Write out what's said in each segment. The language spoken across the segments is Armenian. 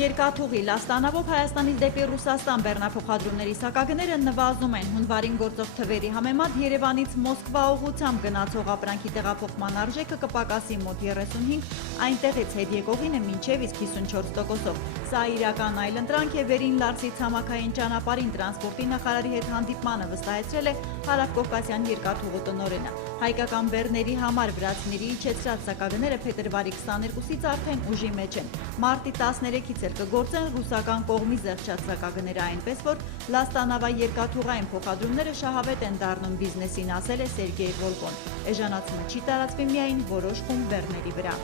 Երկաթուղի Լաստանավով Հայաստանից դեպի Ռուսաստան բեռնափոխադրումների սակագները նվազում են։ Հունվարին գործող թվերի համեմատ Երևանից Մոսկվա ուղղությամբ գնացող ապրանքի տեղափոխման արժեքը կպակասի մոտ 35, այնտեղից հետ եկողինը մինչև իսկ 54%-ով։ Սա իրական այլընտրանք է Վերին Լարսի ցամաքային ճանապարհին տրանսպորտի նախարարի հետ հանդիպմանը վստահեցրել է Հարավկովկասյան երկաթուղու տնօրենը։ Հայկական բեռների համար վրացիների իջեցրած սակագները փետրվարի 22-ից արդեն ուժի մեջ են։ Մարտի 13-ից էլ կգործեն ռուսական կողմի զեղչած սակագները, այնպես որ Լաստանավա երկաթուղային փոխադրումները շահավետ են դառնում բիզնեսին, ասել է Սերգեյ Վոլկոն։ Էժանացումը չի տարածվի միայն որոշ խումբ բեռների վրա։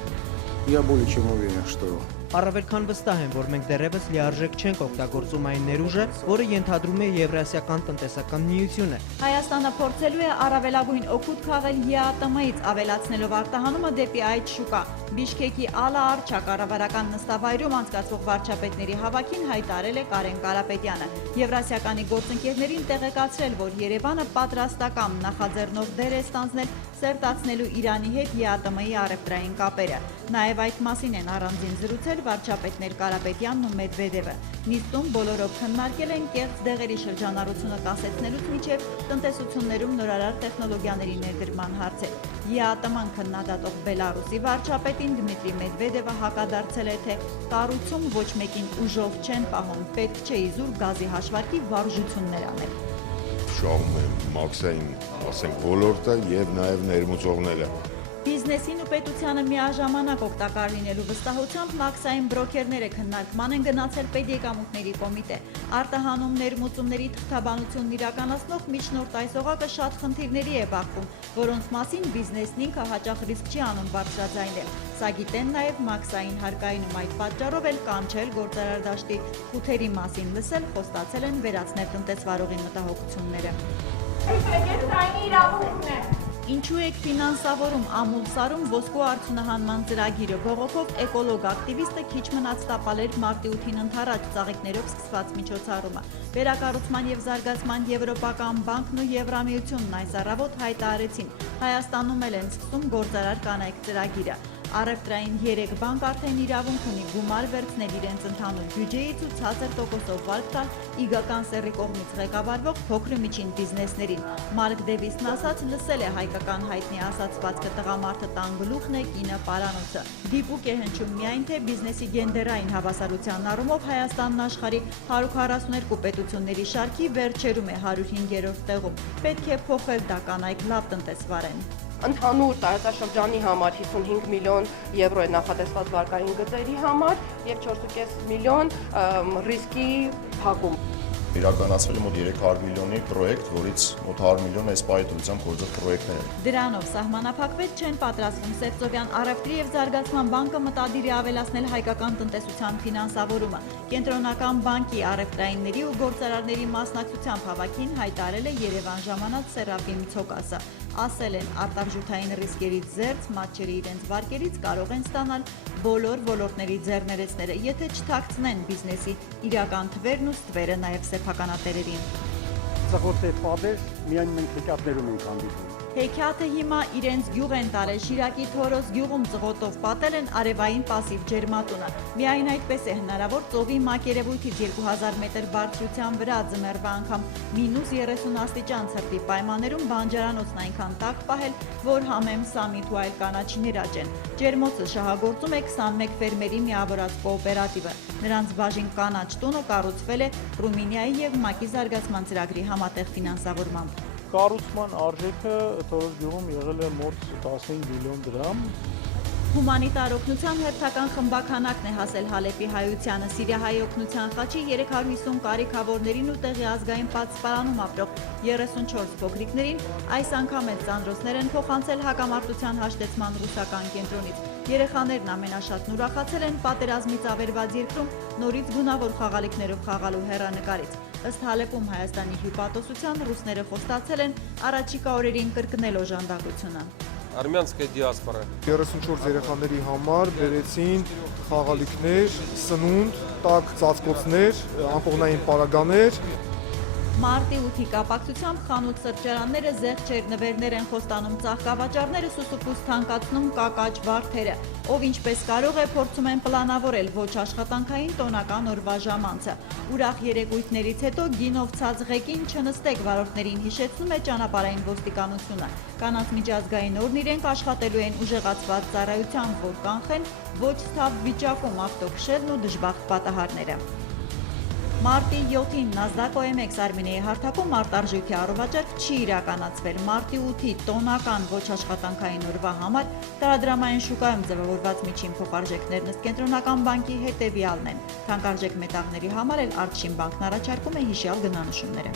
Я более чем уверен, что Առավել քան վստահ եմ, որ մենք դեռևս լիարժեք չենք օգտագործում այն ներուժը, որը ենթադրում է Եվրասիական տնտեսական միությունը։ Հայաստանը փորձելու է առավելագույն օգուտ քաղել ԵԱՏՄ-ից, ավելացնելով արտահանումը դեպի այդ շուկա։ Բիշկեկի Ալա Արչա կառավարական նստավայրում անցկացվող վարչապետների հավաքին հայտարարել է Կարեն Կարապետյանը։ Եվրասիականի գործընկերներին տեղեկացրել, որ Երևանը պատրաստական նախաձեռնող դեր է ստանձնել սերտացնելու Իրանի հետ ԵԱՏՄ-ի առևտրային կապերը։ Նաև այդ մասին են առանձին զրուցել վարչապետներ Կարապետյանն ու Մեդվեդևը։ Նիստում բոլորով քննարկել են կեղծ դեղերի շրջանառությունը կասեցնելուց մինչև տնտեսություններում նորարար տեխնոլոգիաների ներդրման հարցեր։ ԵԱՏՄ-ն քննադատող Բելարուսի վարչապետին Դմիտրի Մեդվեդևը հակադարձել է, թե կառույցում ոչ մեկին ուժով չեն պահում, պետք չէ իզուր գազի հաշվարկի վարժություններ անել։ Շահում է մաքսային, ասենք, ոլորտը եւ նաեւ ներմուծողները։ Բիզնեսին ու պետությանը միաժամանակ օգտակար լինելու վստահությամբ մաքսային բրոքերները քննարկման են գնացել պետեկամուտների կոմիտե։ Արտահանում ներմուծումների թղթաբանությունն իրականացնող միջնորդ այս օղակը շատ խնդիրների է բախվում, որոնց մասին բիզնեսն ինքը հաճախ ռիսկ չի անում բարձրաձայնել։ Սա գիտեն նաև մաքսային հարկայինում, այդ պատճառով էլ կանչել գործարար դաշտի խութերի մասին լսել, խոստացել են վերացնել տնտեսվարողի մտահոգությունները։ Ինչու եք ֆինանսավորում Ամուլսարում ոսկու արդյունահանման ծրագիրը բողոքով էկոլոգ ակտիվիստը քիչ մնաց տապալեր մարտի 8-ին ընթരാճ ծաղիկներով սկսված միջոցառումը։ Վերակառուցման եւ զարգացման Եվրոպական բանկն ու Եվրամիությունն այս առավոտ հայտարարեցին, Հայաստանում էլ են սկսում գործարար կանայք ծրագիրը։ Առևտրային 3 բանկ արդեն իրավունք ունի գումար վերցնել իրենց ընդհանուր բյուջեից ու ցածր տոկոսով վարկ տալ իգական սեռի կողմից ղեկավարվող փոքր ու միջին բիզնեսներին։ Մարկ Դեվիսն ասաց, լսել է հայկական հայտնի ասացվածքը տղամարդը տան գլուխն է, կինը պարանոցը։ Դիպուկ է հնչում միայն թե բիզնեսի գենդերային հավասարության առումով Հայաստանն աշխարհի 142 պետությունների շարքի վերջերում է 105-րդ տեղում։ Պետք է փոխել դա, կանայք լավ տնտեսվար են։ Ընդհանուր տարածաշրջանի համար 55 միլիոն եվրո է նախատեսված վարկային գծերի համար եւ 4.5 միլիոն ռիսկի փակում։ Իրականացվել է մոտ 300 միլիոնի պրոյեկտ, որից մոտ 100 միլիոն այս պայթությամբ գործող պրոյեկտներ են։ Դրանով սահմանափակվեց չեն պատրաստվում Սևծովյան առևտրի եւ զարգացման բանկը մտադիր է ավելացնել հայկական տնտեսության ֆինանսավորումը։ Կենտրոնական բանկի առևտրայինների ու գործարարների մասնակցությամբ հավաքին հայտարարել է Երևան ժամանած Սերապին Ցոկասը։ Ասել են, արտարժութային ռիսկերից զերծ մատչերի իրենց վարկերից կարող են ստանալ բոլոր ոլորտների ձեռներեցները, եթե չթաքցնեն բիզնեսի իրական թվերն ու ստվերը նաև սեփականատերերին։ ծղոտ է պատեր, միայն մենք հեքիաթներում ենք հանդիպում։ Հեքիաթը հիմա իրենց գյուղ են տարել, Շիրակի Թորոս գյուղում ծղոտով պատել են արևային պասիվ ջերմատունը։ Միայն այդպես է հնարավոր ծովի մակերևույթից 2000 մետր բարձրության վրա ձմեռվա անգամ -30 աստիճան ցրտի պայմաններում բանջարանոցն այնքան տաք պահել, որ համեմ Սամիթ ու այլ կանաչիներ աճեն։ Ջերմոցը շահագործում է 21 ֆերմերի միավորած կոոպերատիվը։ Նրանց բաժին կանաչ տունը կառուցվել է Ռումինիայի եւ ՄԱԿ-ի զարգացման ծրագրի համատեղ ֆինանսավորմամբ։ Կառուցման արժեքը Թորոս գյուղում եղել է մոտ 15 միլիոն դրամ։ Հումանիտար օգնության հերթական խմբականակն է հասել Հալեպի հայությանը։ Սիրիահայի օգնության խաչի 350 կարիքավորներին ու տեղի ազգային պատասպարանում ապրող 34 փոքրիկներին այս անգամ էլ ծանրոցներ են փոխանցել հակամարտության հաշտեցման ռուսական կենտրոնից։ Երեխաներն ամենաշատն ուրախացել են պատերազմից ավերված երկրում նորից գունավոր խաղալիքներով խաղալու հեռանկարից։ Ըստ Հալեպում Հայաստանի հյուպատոսության ռուսները խոստացել են առաջիկա օրերին կրկնել օժանդակությունը։ Արմյանская դիասպորա 34 երեխաների համար բերեցին խաղալիքներ, սնունդ, տաք ծածկոցներ, անկողնային պարագաներ։ Մարտի 8-ի կապակցությամբ խանութ սրճարանները զեղչեր նվերներ են խոստանում, ծաղկավաճառները սուսուփուս թանկացնում կակաճ վարդերը, ով ինչպես կարող է փորձում են պլանավորել ոչ աշխատանքային տոնական օրվա ժամանցը։ Ուրախ երեկույթներից հետո գինով ցածղեկին չնստեք վարորդներին հիշեցնում է ճանապարհային ոստիկանությունը։ Կանանց միջազգային օրն իրենք աշխատելու են ուժեղացված ծառայությամբ, որ կանխեն ոչ ցավ վիճակում ավտոքշելն ու դժբախտ պատահարները։ Մարտի 7-ին NASDAQ OMX Արմենիայի հարթակում արտարժույթի առողջարկ չի իրականացվել։ Մարտի 8-ի տոնական ոչ աշխատանքային օրվա համար տարադրամային շուկայում ձևավորված միջին փոխարժեքներն ըստ կենտրոնական բանկի հետևյալն են։ Թանկարժեք մետաղների համար էլ Արտշին բանկն առաջարկում է հիշյալ գնանշումները։